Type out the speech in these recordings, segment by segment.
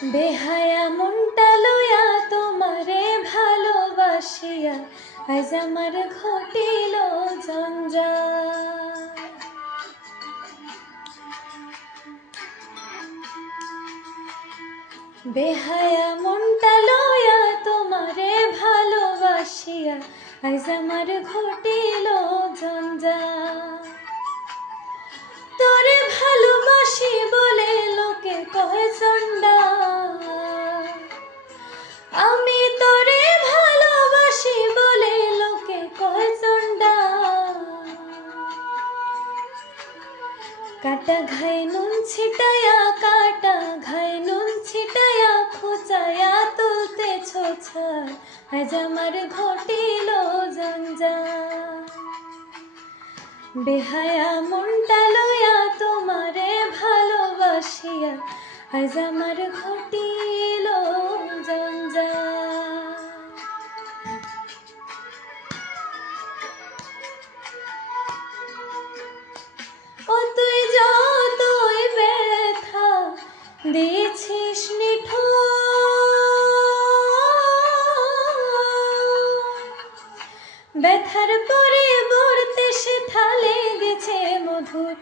বেহায়া মনটা লইয়া তোমারে ভালোবাসিয়া আজ আমার ঘটিল জঞ্জাল। বেহায়া মনটা লইয়া তোমারে ভালোবাসিয়া আজ আমার ঘটিল জঞ্জাল। তোরে ভালোবাসি বলে লোকে কয় চন্ডাল, আমি তোরে ভালোবাসি বলে লোকে কয় চন্ডাল। কাটা ঘায়ে নুন ছিটায়া, কাটা ঘায়ে নুন ছিটায়া, খোঁচায়া তুলতেছ ছাল আজ আমার ঘটিল জঞ্জাল। বেহায়া মনটা লইয়া তোমারে ভালোবাসিয়া আজ আমার ঘটিল জঞ্জাল। ও তুই যতই ব্যথা দিয়েছিস নিঠুর, ব্যথার পরিবর্তে সে থালে গেছে মধুর,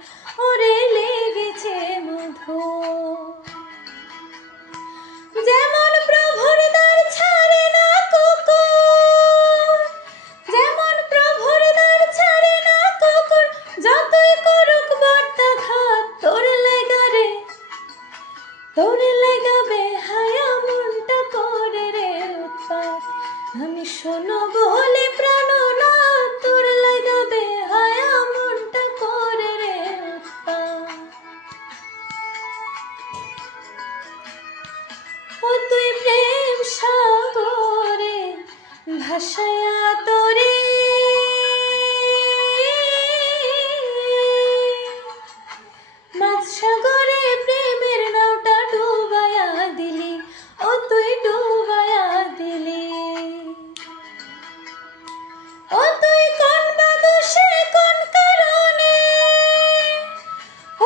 ওরে লেগেছে মধুর। যেমন প্রভুর দ্বার ছাড়ে না কুকুর, যেমন প্রভুর দ্বার ছাড়ে না কুকুর, যতই করুক বর্তাঘাত তোর লাগা রে, তোর লাগা বেহায়া মনটা করে রে উৎপাত। আমি শোনো বলি প্রাণনাথ, তোর লাগা বেহায়া মনটা করে রে উৎপাত। ও তুই প্রেম সাগরে ভাসায়া তোরে, মাঝ সাগরে প্রেমের নাওটা ডুবায়া দিলি, ও তুই ডুবায়া দিলি। ও তুই কোন বাদোষে কোন কারণে,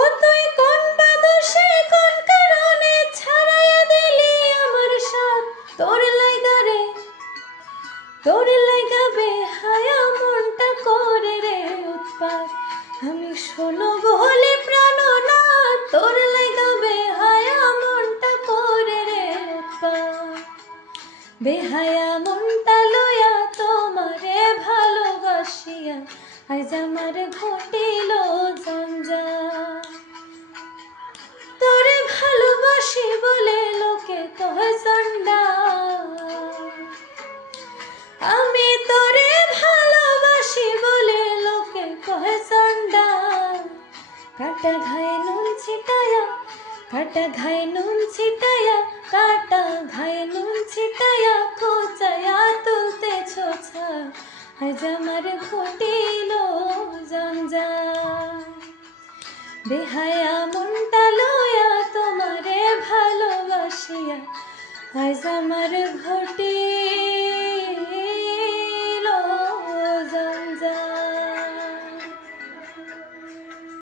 ও তুই কোন বাদোষে কোন কারণে ছাড়াইয়া দিলি আমার সাথ, তোর লাগা রে, তোর লাগা বেহায়া মনটা করে রে উৎপাত। আমি শোনো বলে প্রাণনাথ, তোর লাগা বেহায়া মনটা করে রে উৎপাত। বেহায়া মনটা লইয়া তোমারে ভালোবাসিয়া আজ আমার ঘটিল জঞ্জাল। তোরে ভালোবাসি বলে লোকে কয় চন্ডাল, আমি তোরে ভালোবাসি বলে লোকে কয় চন্ডাল। কাটা ঘায়ে নুন ছিটায়া, কাটা ঘায়ে নুন ছিটায়া, কাটা ঘায়ে নুন ছিটায়া, খোঁচায়া তুলতেছ ছাল আজ আমার ঘটিল জঞ্জাল। বেহায়া মনটা লইয়া তোমারে ভালোবাসিয়া আজ আমার ঘটিল